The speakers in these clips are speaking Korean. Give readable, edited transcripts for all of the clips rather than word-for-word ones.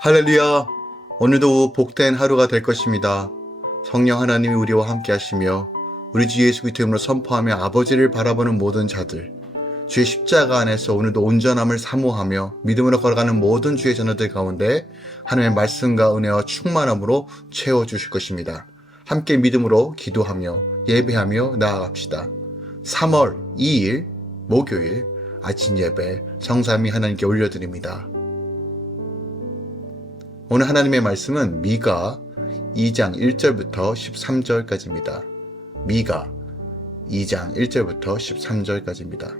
할렐루야! 오늘도 복된 하루가 될 것입니다. 성령 하나님이 우리와 함께 하시며 우리 주 예수 그리스도 이름으로 선포하며 아버지를 바라보는 모든 자들, 주의 십자가 안에서 오늘도 온전함을 사모하며 믿음으로 걸어가는 모든 주의 자녀들 가운데 하나님의 말씀과 은혜와 충만함으로 채워주실 것입니다. 함께 믿음으로 기도하며 예배하며 나아갑시다. 3월 2일 목요일 아침 예배 성삼위 하나님께 올려드립니다. 오늘 하나님의 말씀은 미가 2장 1절부터 13절까지입니다. 미가 2장 1절부터 13절까지입니다.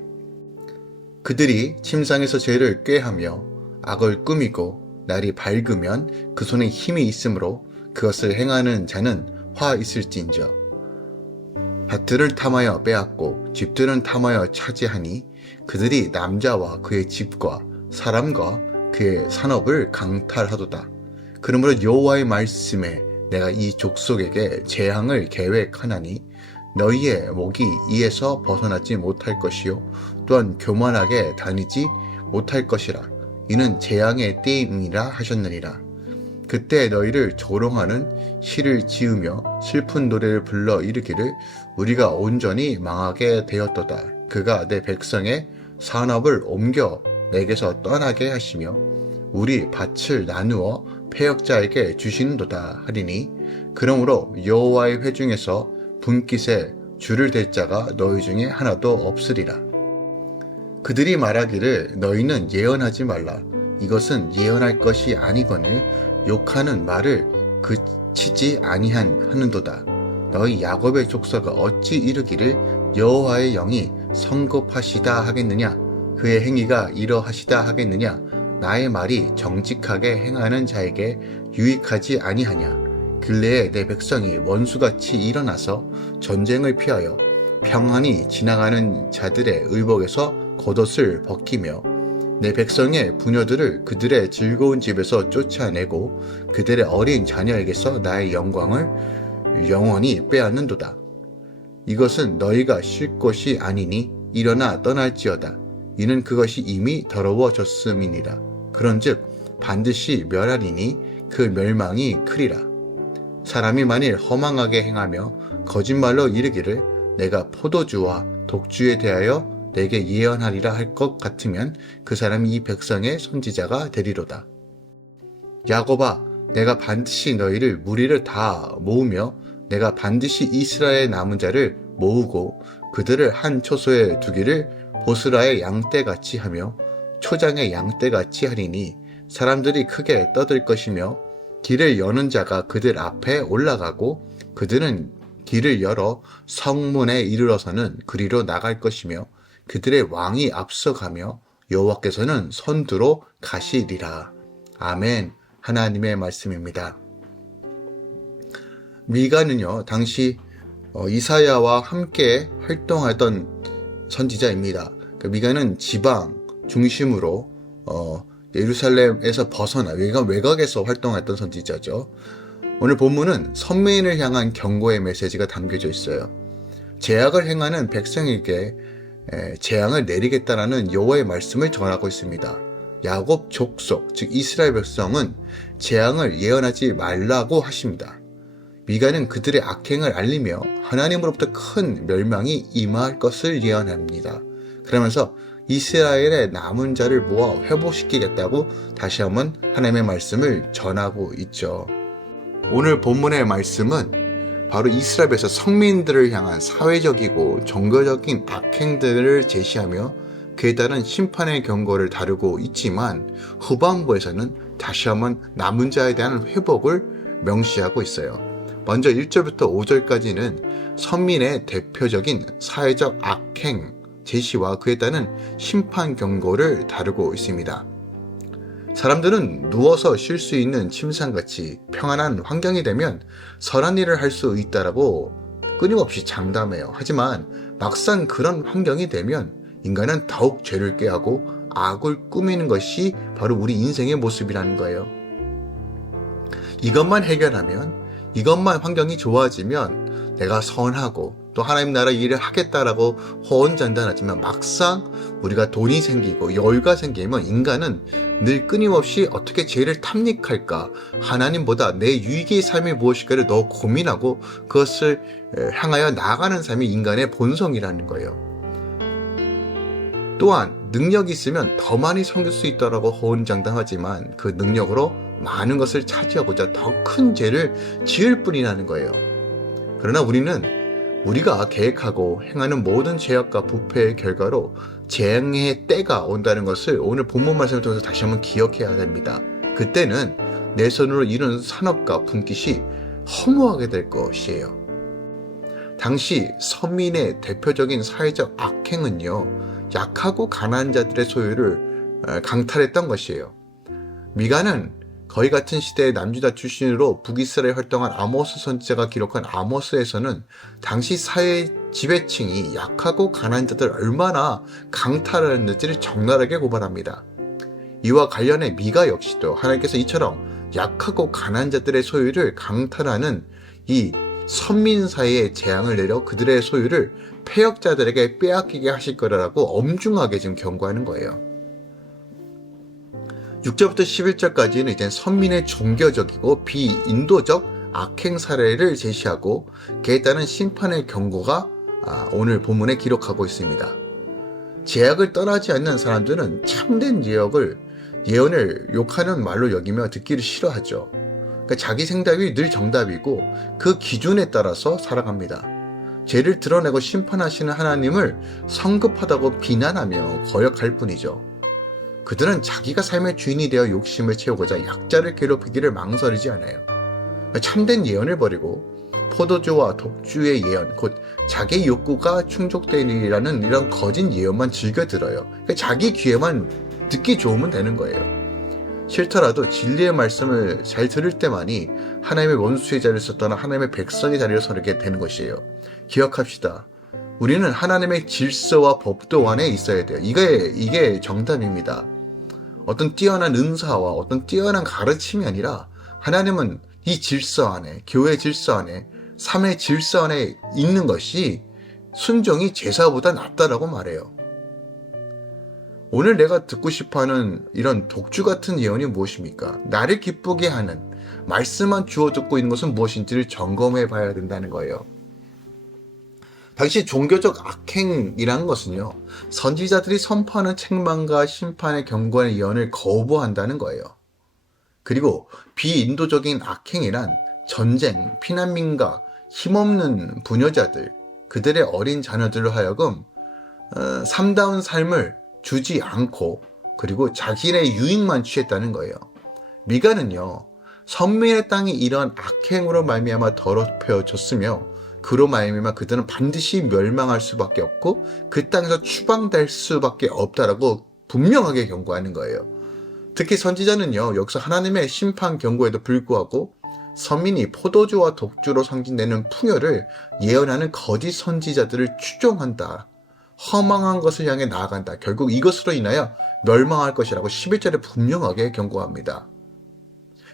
그들이 침상에서 죄를 꾀하며 악을 꾸미고 날이 밝으면 그 손에 힘이 있으므로 그것을 행하는 자는 화 있을진저. 밭들을 탐하여 빼앗고 집들은 탐하여 차지하니 그들이 남자와 그의 집과 사람과 그의 산업을 강탈하도다. 그러므로 여호와의 말씀에 내가 이 족속에게 재앙을 계획하나니 너희의 목이 이에서 벗어나지 못할 것이요 또한 교만하게 다니지 못할 것이라. 이는 재앙의 때임이라 하셨느니라. 그때 너희를 조롱하는 시를 지으며 슬픈 노래를 불러 이르기를 우리가 온전히 망하게 되었도다. 그가 내 백성의 산업을 옮겨 내게서 떠나게 하시며 우리 밭을 나누어 패역자에게 주시는도다 하리니 그러므로 여호와의 회중에서 분깃에 줄을 댈 자가 너희 중에 하나도 없으리라. 그들이 말하기를 너희는 예언하지 말라. 이것은 예언할 것이 아니거늘 욕하는 말을 그치지 아니하는도다. 너희 야곱의 족속아 어찌 이르기를 여호와의 영이 성급하시다 하겠느냐? 그의 행위가 이러하시다 하겠느냐? 나의 말이 정직하게 행하는 자에게 유익하지 아니하냐? 근래에 내 백성이 원수같이 일어나서 전쟁을 피하여 평안히 지나가는 자들의 의복에서 겉옷을 벗기며 내 백성의 부녀들을 그들의 즐거운 집에서 쫓아내고 그들의 어린 자녀에게서 나의 영광을 영원히 빼앗는도다. 이것은 너희가 쉴 곳이 아니니 일어나 떠날지어다. 이는 그것이 이미 더러워졌음이니라. 그런즉 반드시 멸하리니 그 멸망이 크리라. 사람이 만일 허망하게 행하며 거짓말로 이르기를 내가 포도주와 독주에 대하여 내게 예언하리라 할 것 같으면 그 사람이 이 백성의 선지자가 되리로다. 야곱아, 내가 반드시 너희를 무리를 다 모으며 내가 반드시 이스라엘 남은 자를 모으고 그들을 한 초소에 두기를 보스라의 양떼같이 하며 초장의 양떼같이 하리니 사람들이 크게 떠들 것이며 길을 여는 자가 그들 앞에 올라가고 그들은 길을 열어 성문에 이르러서는 그리로 나갈 것이며 그들의 왕이 앞서가며 여호와께서는 선두로 가시리라. 아멘. 하나님의 말씀입니다. 미가는요 당시 이사야와 함께 활동하던 선지자입니다. 미가는 지방 중심으로 예루살렘에서 벗어나 외곽에서 활동했던 선지자죠. 오늘 본문은 선민을 향한 경고의 메시지가 담겨져 있어요. 죄악을 행하는 백성에게 재앙을 내리겠다라는 여호와의 말씀을 전하고 있습니다. 야곱 족속, 즉 이스라엘 백성은 재앙을 예언하지 말라고 하십니다. 미가는 그들의 악행을 알리며 하나님으로부터 큰 멸망이 임할 것을 예언합니다. 그러면서 이스라엘의 남은 자를 모아 회복시키겠다고 다시 한번 하나님의 말씀을 전하고 있죠. 오늘 본문의 말씀은 바로 이스라엘에서 성민들을 향한 사회적이고 종교적인 악행들을 제시하며 그에 따른 심판의 경고를 다루고 있지만 후반부에서는 다시 한번 남은 자에 대한 회복을 명시하고 있어요. 먼저 1절부터 5절까지는 선민의 대표적인 사회적 악행 제시와 그에 따른 심판 경고를 다루고 있습니다. 사람들은 누워서 쉴 수 있는 침상같이 평안한 환경이 되면 선한 일을 할 수 있다라고 끊임없이 장담해요. 하지만 막상 그런 환경이 되면 인간은 더욱 죄를 꾀하고 악을 꾸미는 것이 바로 우리 인생의 모습이라는 거예요. 이것만 해결하면, 이것만 환경이 좋아지면 내가 선하고 또 하나님 나라 일을 하겠다라고 호언장담하지만 막상 우리가 돈이 생기고 여유가 생기면 인간은 늘 끊임없이 어떻게 죄를 탐닉할까, 하나님보다 내 유익의 삶이 무엇일까를 더 고민하고 그것을 향하여 나아가는 삶이 인간의 본성이라는 거예요. 또한 능력이 있으면 더 많이 섬길 수 있다라고 호언장담하지만 그 능력으로 많은 것을 차지하고자 더 큰 죄를 지을 뿐이라는 거예요. 그러나 우리는 우리가 계획하고 행하는 모든 죄악과 부패의 결과로 재앙의 때가 온다는 것을 오늘 본문 말씀을 통해서 다시 한번 기억해야 됩니다. 그때는 내 손으로 이룬 산업과 분깃이 허무하게 될 것이에요. 당시 서민의 대표적인 사회적 악행은요, 약하고 가난한 자들의 소유를 강탈했던 것이에요. 미가는 거의 같은 시대의 남유다 출신으로 북이스라엘에 활동한 아모스 선지자가 기록한 아모스에서는 당시 사회 지배층이 약하고 가난한 자들을 얼마나 강탈하는지를 적나라하게 고발합니다. 이와 관련해 미가 역시도 하나님께서 이처럼 약하고 가난한 자들의 소유를 강탈하는 이 선민 사회에 재앙을 내려 그들의 소유를 패역자들에게 빼앗기게 하실 거라고 엄중하게 지금 경고하는 거예요. 6절부터 11절까지는 이제 선민의 종교적이고 비인도적 악행 사례를 제시하고 그에 따른 심판의 경고가 오늘 본문에 기록하고 있습니다. 제약을 떠나지 않는 사람들은 참된 예언을 욕하는 말로 여기며 듣기를 싫어하죠. 그러니까 자기 생각이 늘 정답이고 그 기준에 따라서 살아갑니다. 죄를 드러내고 심판하시는 하나님을 성급하다고 비난하며 거역할 뿐이죠. 그들은 자기가 삶의 주인이 되어 욕심을 채우고자 약자를 괴롭히기를 망설이지 않아요. 참된 예언을 버리고 포도주와 독주의 예언, 곧 자기 욕구가 충족되리라는 이런 거짓 예언만 즐겨 들어요. 자기 귀에만 듣기 좋으면 되는 거예요. 싫더라도 진리의 말씀을 잘 들을 때만이 하나님의 원수의 자리에서 떠나 하나님의 백성의 자리로 서게 되는 것이에요. 기억합시다. 우리는 하나님의 질서와 법도 안에 있어야 돼요. 이게 정답입니다. 어떤 뛰어난 은사와 어떤 뛰어난 가르침이 아니라 하나님은 이 질서 안에, 교회 질서 안에, 삶의 질서 안에 있는 것이 순종이 제사보다 낫다라고 말해요. 오늘 내가 듣고 싶어하는 이런 독주 같은 예언이 무엇입니까? 나를 기쁘게 하는 말씀만 주워 듣고 있는 것은 무엇인지를 점검해 봐야 된다는 거예요. 당시 종교적 악행이라는 것은요, 선지자들이 선포하는 책망과 심판의 경고의 예언을 거부한다는 거예요. 그리고 비인도적인 악행이란 전쟁, 피난민과 힘없는 부녀자들, 그들의 어린 자녀들로 하여금 삶다운 삶을 주지 않고 그리고 자신의 유익만 취했다는 거예요. 미가는요, 선민의 땅이 이런 악행으로 말미암아 더럽혀졌으며 그로 말미암아 그들은 반드시 멸망할 수밖에 없고 그 땅에서 추방될 수밖에 없다라고 분명하게 경고하는 거예요. 특히 선지자는요, 여기서 하나님의 심판 경고에도 불구하고 서민이 포도주와 독주로 상징되는 풍요를 예언하는 거짓 선지자들을 추종한다. 허망한 것을 향해 나아간다. 결국 이것으로 인하여 멸망할 것이라고 11절에 분명하게 경고합니다.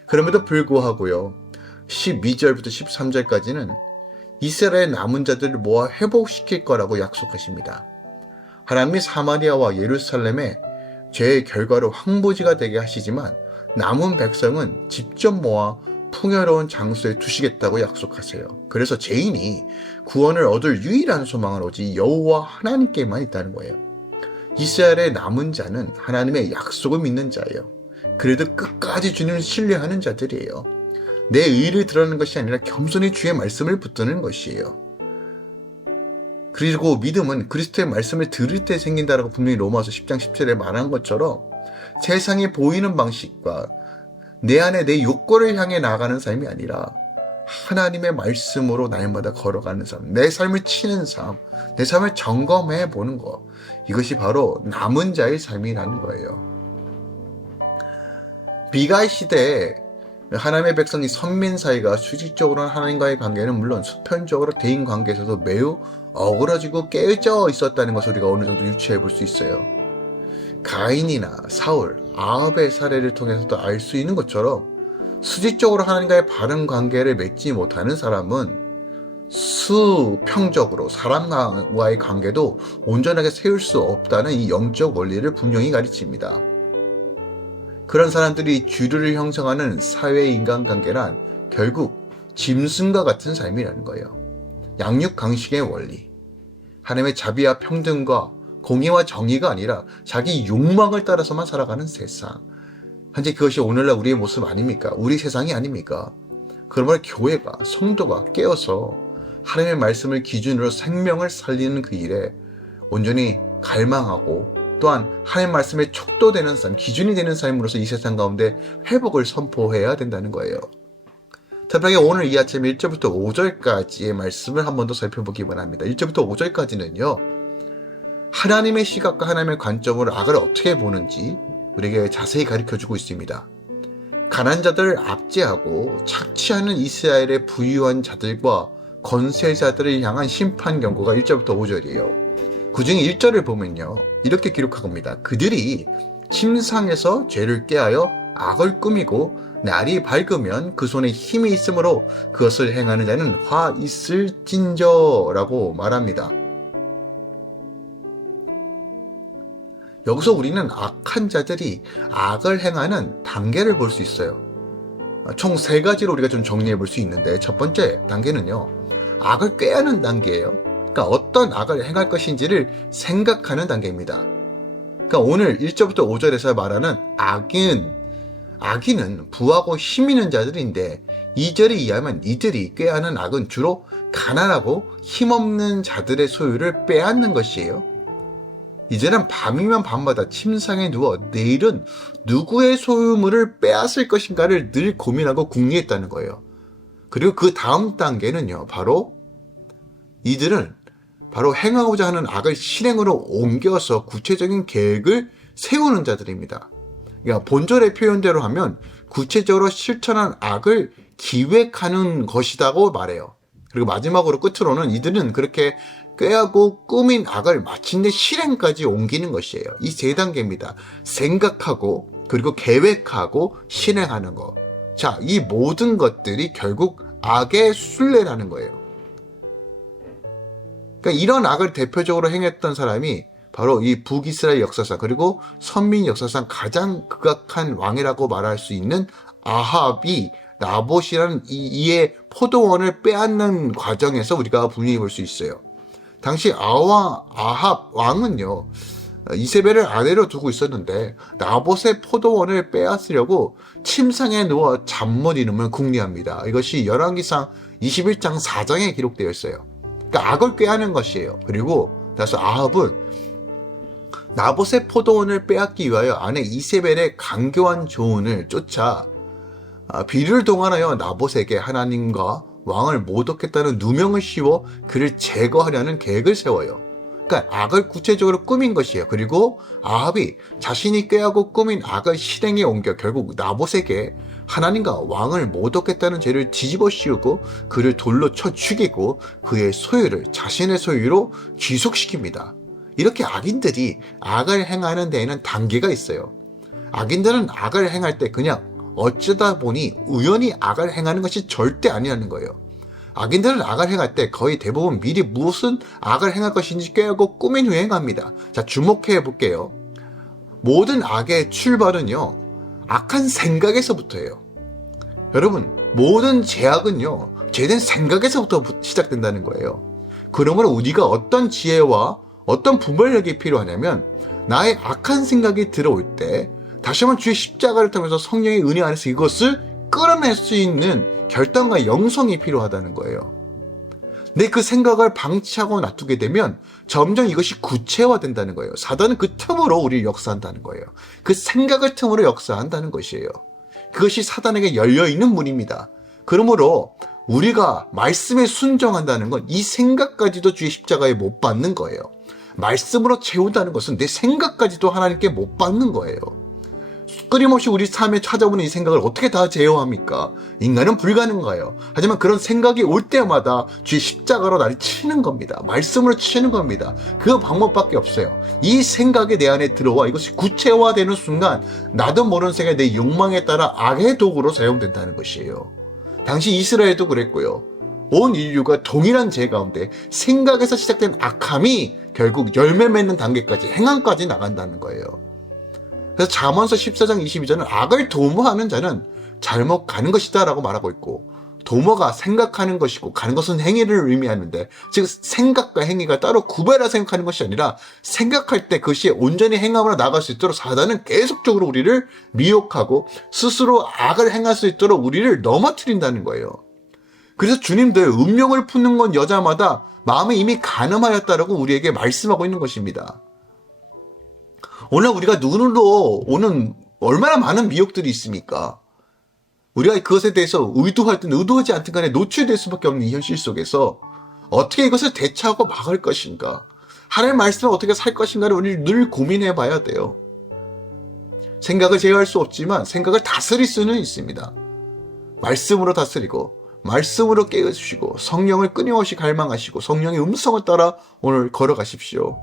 그럼에도 불구하고요, 12절부터 13절까지는 이스라엘 남은 자들을 모아 회복시킬 거라고 약속하십니다. 하나님이 사마리아와 예루살렘의 죄의 결과로 황무지가 되게 하시지만 남은 백성은 직접 모아 풍요로운 장소에 두시겠다고 약속하세요. 그래서 죄인이 구원을 얻을 유일한 소망은 오직 여호와 하나님께만 있다는 거예요. 이스라엘의 남은 자는 하나님의 약속을 믿는 자예요. 그래도 끝까지 주님을 신뢰하는 자들이에요. 내 의를 드러내는 것이 아니라 겸손히 주의 말씀을 붙드는 것이에요. 그리고 믿음은 그리스도의 말씀을 들을 때 생긴다라고 분명히 로마서 10장 10절에 말한 것처럼 세상에 보이는 방식과 내 안에 내 욕구를 향해 나아가는 삶이 아니라 하나님의 말씀으로 날마다 걸어가는 삶, 내 삶을 치는 삶, 내 삶을 점검해 보는 것, 이것이 바로 남은 자의 삶이라는 거예요. 비가의 시대에 하나님의 백성이 선민 사이가 수직적으로는 하나님과의 관계는 물론 수편적으로 대인 관계에서도 매우 어그러지고 깨져 있었다는 것을 우리가 어느 정도 유추해 볼 수 있어요. 가인이나 사울, 아합의 사례를 통해서도 알 수 있는 것처럼 수직적으로 하나님과의 바른 관계를 맺지 못하는 사람은 수평적으로 사람과의 관계도 온전하게 세울 수 없다는 이 영적 원리를 분명히 가르칩니다. 그런 사람들이 주류를 형성하는 사회 인간관계란 결국 짐승과 같은 삶이라는 거예요. 양육강식의 원리, 하나님의 자비와 평등과 공의와 정의가 아니라 자기 욕망을 따라서만 살아가는 세상. 현재 그것이 오늘날 우리의 모습 아닙니까? 우리 세상이 아닙니까? 그러므로 교회가, 성도가 깨어서 하나님의 말씀을 기준으로 생명을 살리는 그 일에 온전히 갈망하고 또한 하나님의 말씀에 촉도되는 삶, 기준이 되는 삶으로서 이 세상 가운데 회복을 선포해야 된다는 거예요. 특별하게 오늘 이 아침 1절부터 5절까지의 말씀을 한 번 더 살펴보기 원합니다. 1절부터 5절까지는요. 하나님의 시각과 하나님의 관점으로 악을 어떻게 보는지 우리에게 자세히 가르쳐주고 있습니다. 가난한 자들을 압제하고 착취하는 이스라엘의 부유한 자들과 권세자들을 향한 심판 경고가 1절부터 5절이에요. 그중에 1절을 보면요. 이렇게 기록합니다. 그들이 침상에서 죄를 꾀하여 악을 꾸미고 날이 밝으면 그 손에 힘이 있으므로 그것을 행하는 자는 화 있을진저라고 말합니다. 여기서 우리는 악한 자들이 악을 행하는 단계를 볼 수 있어요. 총 3가지로 우리가 좀 정리해 볼 수 있는데 첫 번째 단계는요. 악을 꾀하는 단계예요. 그러니까 어떤 악을 행할 것인지를 생각하는 단계입니다. 그러니까 오늘 1절부터 5절에서 말하는 악인은 부하고 힘 있는 자들인데 2절에 의하면 이들이 꾀하는 악은 주로 가난하고 힘없는 자들의 소유를 빼앗는 것이에요. 이제는 밤이면 밤마다 침상에 누워 내일은 누구의 소유물을 빼앗을 것인가를 늘 고민하고 궁리했다는 거예요. 그리고 그 다음 단계는요. 이들은 바로 행하고자 하는 악을 실행으로 옮겨서 구체적인 계획을 세우는 자들입니다. 그러니까 본절의 표현대로 하면 구체적으로 실천한 악을 기획하는 것이라고 말해요. 그리고 마지막으로 끝으로는 이들은 그렇게 꾀하고 꾸민 악을 마침내 실행까지 옮기는 것이에요. 이 3단계입니다. 생각하고 그리고 계획하고 실행하는 것. 자, 이 모든 것들이 결국 악의 순례라는 거예요. 그러니까 이런 악을 대표적으로 행했던 사람이 바로 이 북이스라엘 역사상 그리고 선민 역사상 가장 극악한 왕이라고 말할 수 있는 아합이 나봇이라는 이의 포도원을 빼앗는 과정에서 우리가 분명히 볼 수 있어요. 당시 아합 왕은요. 이세벨을 아내로 두고 있었는데 나봇의 포도원을 빼앗으려고 침상에 누워 잠 못 이루면 궁리합니다. 이것이 열왕기상 21장 4장에 기록되어 있어요. 그러니까 악을 꾀하는 것이에요. 그리고 따라서 아합은 나봇의 포도원을 빼앗기 위하여 아내 이세벨의 강교한 조언을 쫓아 비를 동원하여 나봇에게 하나님과 왕을 모독했다는 누명을 씌워 그를 제거하려는 계획을 세워요. 그러니까 악을 구체적으로 꾸민 것이에요. 그리고 아합이 자신이 꾀하고 꾸민 악을 실행에 옮겨 결국 나봇에게 하나님과 왕을 모독했다는 죄를 뒤집어 씌우고 그를 돌로 쳐 죽이고 그의 소유를 자신의 소유로 귀속시킵니다. 이렇게 악인들이 악을 행하는 데에는 단계가 있어요. 악인들은 악을 행할 때 그냥 어쩌다 보니 우연히 악을 행하는 것이 절대 아니라는 거예요. 악인들은 악을 행할 때 거의 대부분 미리 무슨 악을 행할 것인지 꾀하고 꾸민 후에 행합니다. 자, 주목해 볼게요. 모든 악의 출발은요, 악한 생각에서부터예요. 여러분, 모든 죄악은요, 죄된 생각에서부터 시작된다는 거예요. 그러므로 우리가 어떤 지혜와 어떤 분별력이 필요하냐면 나의 악한 생각이 들어올 때 다시 한번 주의 십자가를 통해서 성령의 은혜 안에서 이것을 끌어낼 수 있는 결단과 영성이 필요하다는 거예요. 내 그 생각을 방치하고 놔두게 되면 점점 이것이 구체화된다는 거예요. 사단은 그 틈으로 우리를 역사한다는 거예요. 그 생각을 틈으로 역사한다는 것이에요. 그것이 사단에게 열려있는 문입니다. 그러므로 우리가 말씀에 순종한다는 건 이 생각까지도 주의 십자가에 못 받는 거예요. 말씀으로 채운다는 것은 내 생각까지도 하나님께 못 받는 거예요. 끊임없이 우리 삶에 찾아오는 이 생각을 어떻게 다 제어합니까? 인간은 불가능해요. 하지만 그런 생각이 올 때마다 주의 십자가로 나를 치는 겁니다. 말씀으로 치는 겁니다. 그 방법밖에 없어요. 이 생각이 내 안에 들어와 이것이 구체화되는 순간 나도 모르는 생각이 내 욕망에 따라 악의 도구로 사용된다는 것이에요. 당시 이스라엘도 그랬고요. 온 인류가 동일한 죄 가운데 생각에서 시작된 악함이 결국 열매 맺는 단계까지 행함까지 나간다는 거예요. 그래서 잠언서 14장 22절은 악을 도모하는 자는 잘못 가는 것이다 라고 말하고 있고, 도모가 생각하는 것이고 가는 것은 행위를 의미하는데, 즉 생각과 행위가 따로 구별해서 생각하는 것이 아니라 생각할 때 그것이 온전히 행함으로 나갈 수 있도록 사단은 계속적으로 우리를 미혹하고 스스로 악을 행할 수 있도록 우리를 넘어뜨린다는 거예요. 그래서 주님들 운명을 푸는 건 여자마다 마음이 이미 간음하였다라고 우리에게 말씀하고 있는 것입니다. 오늘 우리가 눈으로 오는 얼마나 많은 미혹들이 있습니까? 우리가 그것에 대해서 의도하든 의도하지 않든 간에 노출될 수밖에 없는 이 현실 속에서 어떻게 이것을 대처하고 막을 것인가, 하나님의 말씀을 어떻게 살 것인가를 우리 늘 고민해 봐야 돼요. 생각을 제어할 수 없지만 생각을 다스릴 수는 있습니다. 말씀으로 다스리고 말씀으로 깨우치고 성령을 끊임없이 갈망하시고 성령의 음성을 따라 오늘 걸어가십시오.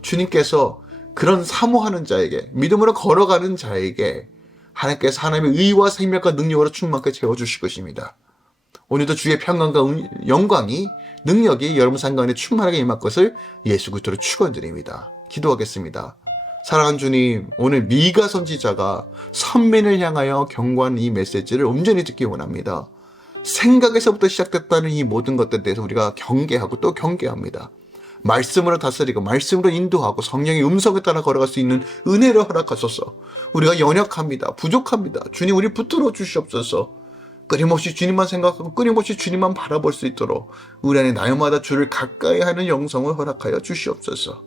주님께서 그런 사모하는 자에게, 믿음으로 걸어가는 자에게 하나님께서 하나님의 의와 생명과 능력으로 충만하게 채워주실 것입니다. 오늘도 주의 평강과 영광이, 능력이 여러분 삶 가운데 충만하게 임할 것을 예수 그리스도로 축원드립니다. 기도하겠습니다. 사랑하는 주님, 오늘 미가 선지자가 선민을 향하여 경고하는 이 메시지를 온전히 듣기 원합니다. 생각에서부터 시작됐다는 이 모든 것들에 대해서 우리가 경계하고 또 경계합니다. 말씀으로 다스리고 말씀으로 인도하고 성령의 음성에 따라 걸어갈 수 있는 은혜를 허락하소서. 우리가 연약합니다. 부족합니다. 주님, 우리 붙들어 주시옵소서. 끊임없이 주님만 생각하고 끊임없이 주님만 바라볼 수 있도록 우리 안에 날마다 주를 가까이 하는 영성을 허락하여 주시옵소서.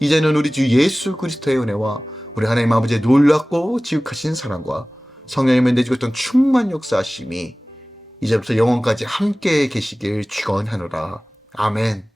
이제는 우리 주 예수 그리스도의 은혜와 우리 하나님 아버지의 놀랍고 지극하신 사랑과 성령님의 내주고 있던 충만 역사하심이 이제부터 영원까지 함께 계시길 축원하노라. 아멘.